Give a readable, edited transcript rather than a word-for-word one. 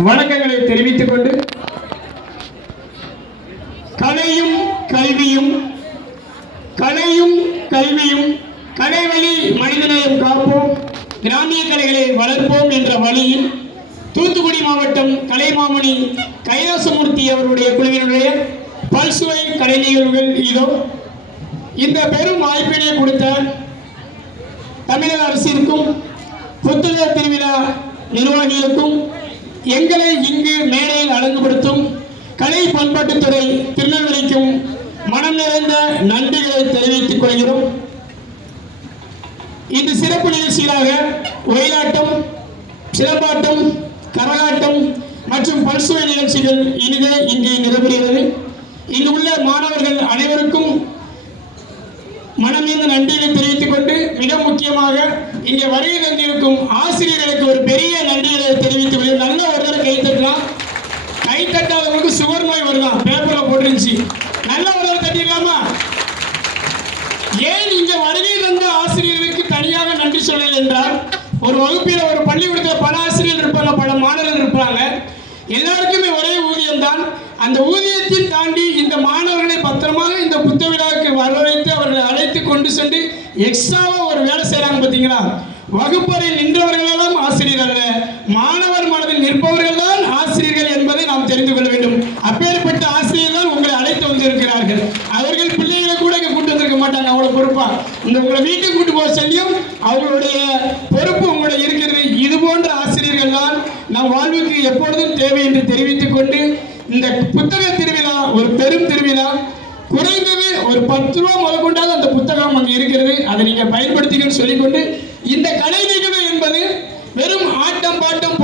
வணக்கங்களை தெரிவித்துக் கொண்டு கலையும் கல்வியும் கலைவழி மனிதநேயம் காப்போம், கிராமிய கலைகளை வளர்ப்போம் என்ற வழியில் தூத்துக்குடி மாவட்டம் கலைமாமணி கைலாசமூர்த்தி அவருடைய குழுவினுடைய பல்சுவை கலை நிகழ்வுகள் இதோ. இந்த பெரும் வாய்ப்பினை கொடுத்த தமிழக அரசிற்கும் புத்தக திருவிழா நிர்வாகிகளுக்கும் எங்களை இங்கு மேடையில் அழகுபடுத்தும் கலை பண்பாட்டுத்துறை திருநெல்வேலிக்கும் மனம் நிறைந்த நன்றிகளை தெரிவித்துக் கொள்கிறோம். இந்த சிறப்பு நிகழ்ச்சிகளாக ஒயிலாட்டம், சிலம்பாட்டம், கரகாட்டம் மற்றும் பல்சுவை நிகழ்ச்சிகள் இனிதே இங்கு நிறைவேறுகிறது. இங்கு உள்ள மாணவர்கள் அனைவருக்கும் மனமிருந்த நன்றிகளை தெரிவித்துக் கொண்டு மிக முக்கியமாக இங்கே வருகை தந்திருக்கும் ஆசிரியர்களுக்கு ஒரு பெரிய நன்றிகளை தெரிவித்துக் கொள்கிறேன். நல்ல ஒரு தடவை கை தட்டலாம். கை தட்டாதவங்களுக்கு சுகர் நோய் வருதான், பேப்பர்ல போட்டுருந்துச்சு. நல்ல ஒரு தடவை தட்டிடலாமா? ஏன் இங்க வருகை தந்த ஆசிரியர்களுக்கு தனியாக நன்றி சொல்லலை என்றால், ஒரு வகுப்பில் ஒரு பள்ளிக்கூடத்தில் பல ஆசிரியர்கள் இருப்பாங்க, பல மாணவர்கள் இருப்பாங்க. எல்லாருக்குமே ஒரே ஊதியம் தான். அந்த ஊதியத்தை தாண்டி இந்த மாணவர்களை பத்திரமாக இந்த புத்தக விழாவுக்கு வரவழைத்து அவர்களை அழைத்து கொண்டு சென்று எக்ஸ்ட்ராவா ஒரு வேலை செய்யறாங்க பார்த்தீங்களா? வகுப்பறையில் நின்றவர்களெல்லாம் ஆசிரியர் அல்ல, மாணவர் மனதில் நிற்பவர்கள் தான் ஆசிரியர்கள் என்பதை நாம் தெரிந்து கொள்ள வேண்டும். அப்பேற்பட்ட ஆசிரியர்கள் உங்களை அழைத்து வந்திருக்கிறார்கள். அவர்கள் பிள்ளைகளை கூட இங்க கூட்டு வந்திருக்க மாட்டாங்க, அவ்வளவு பொறுப்பா. இந்த உங்களை வீட்டுக்கு கூட்டு போக சொல்லியும் அவர்களுடைய பொறுப்பு உங்களை இருக்கிறது. இது போன்ற ஆசிரியர்கள் தான் நம் வாழ்வுக்கு எப்பொழுதும் தேவை என்று தெரிவித்துக் கொண்டு, இந்த புத்தக திருவிழா ஒரு பெரும் திருவிழா. குறைந்தது ஒரு 10 ரூபா முதற்கொண்டால் அந்த புத்தகம் அங்கே இருக்கிறது, அதை நீங்க பயன்படுத்திக்கன்னு சொல்லிக்கொண்டு, இந்த கலை நிகழ்வு என்பது வெறும் ஆட்டம் பாட்டம்